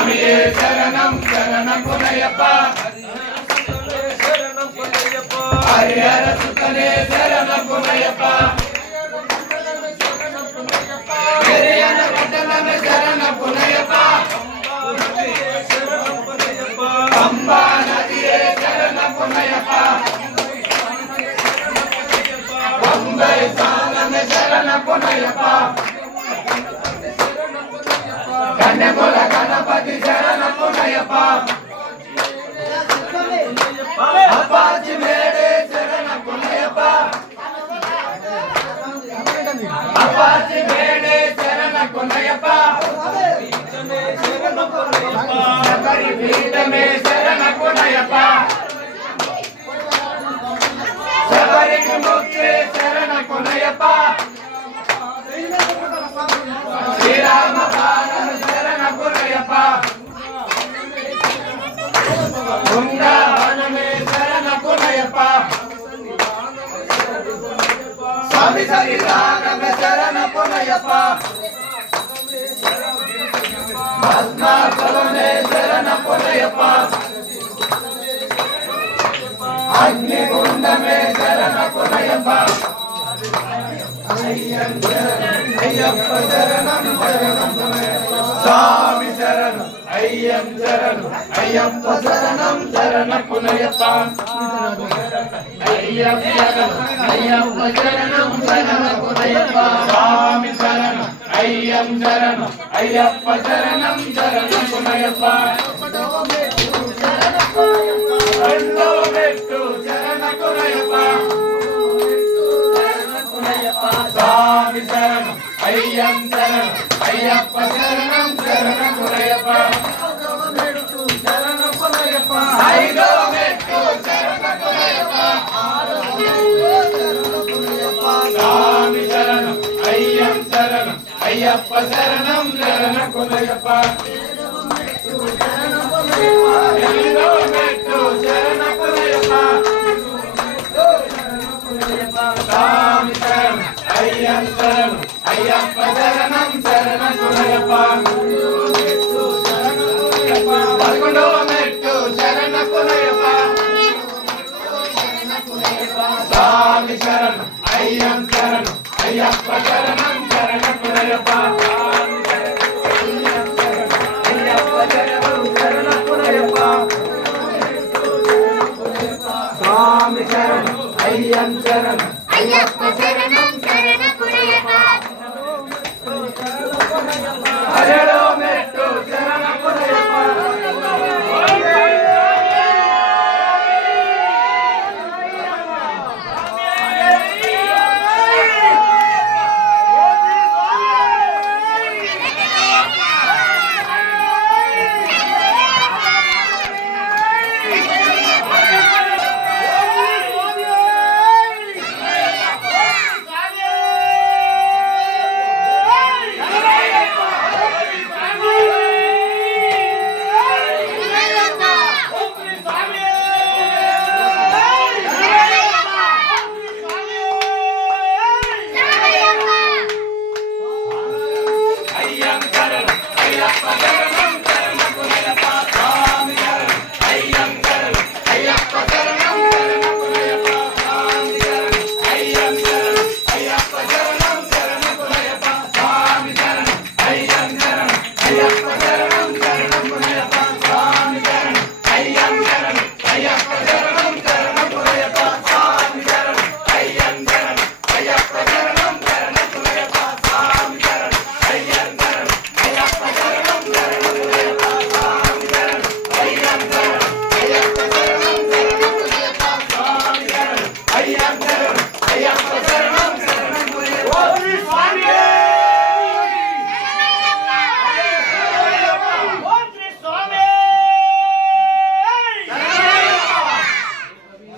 స్వామియే శరణం శరణం పునయ్యప్ప హరిహర సుతనే శరణం పునయ్యప్ప గిరియన పట్టణమే శరణం పునయ్యప్ప పంబా నదియే శరణం పునయ్యప్ప పంబై సాగమే శరణం పునయ్యప్ప కన్యకుల గణపతి శరణం పునయ్యప్ప అపాచి మేడే శరణం పునయ్యప్ప అపాచి మేడే శరణం పునయ్యప్ప శబరి పీఠమే శరణం పునయ్యప్ప శబరికి ముక్తి శరణం పునయ్యప్ప శ్రీరామ పాలన శరణం పునయ్యప్ప బృందావనమే శరణం పునయ్యప్ప స్వామి సన్నిధానమే శరణం పునయ్యప్ప భస్మాసురమే శరణం పునయ్యప్ప అగ్నిగుండమే శరణం పునయ్యప్ప అయ్యప్ప శరణం శరణం స్వామి శరణం అయ్యం శరణం అయ్యప్ప శరణం శరణం పునయ్యప్ప అయ్యం శరణం అయ్యప్ప శరణం శరణం పునయ్యప్ప స్వామి శరణం అయ్యం శరణం అయ్యప్ప శరణం శరణం పునయ్యప్ప రెండో మెట్టు శరణం పునయ్యప్ప స్వామి శరణం అయ్యం శరణం అయ్యప్ప శరణం శరణం పునయ్యప్ప ఐదో మెట్టు శరణం పునయ్యప్ప స్వామి శరణం అయ్యం శరణం అయ్యప్ప శరణం శరణం పునయ్యప్ప ఎనిమిదో మెట్టు శరణం పునయ్యప్ప స్వామి శరణం అయ్యం శరణం అయ్యప్ప శరణం శరణం పునయ్యప్ప పదకొండవ మెట్టు శరణం పునయ్యప్ప స్వామి శరణం అయ్యం శరణం అయ్యప్ప శరణం శరణం పునయ్యప్ప అయ్యప్ప శరణం శరణం పునయ్యప్ప స్వామి శరణం అయ్యం శరణం అయ్యప్ప శరణం శరణం పునయ్యప్ప పదిహేడవ మెట్టు శరణం పునయ్యప్ప అయ్యప్ప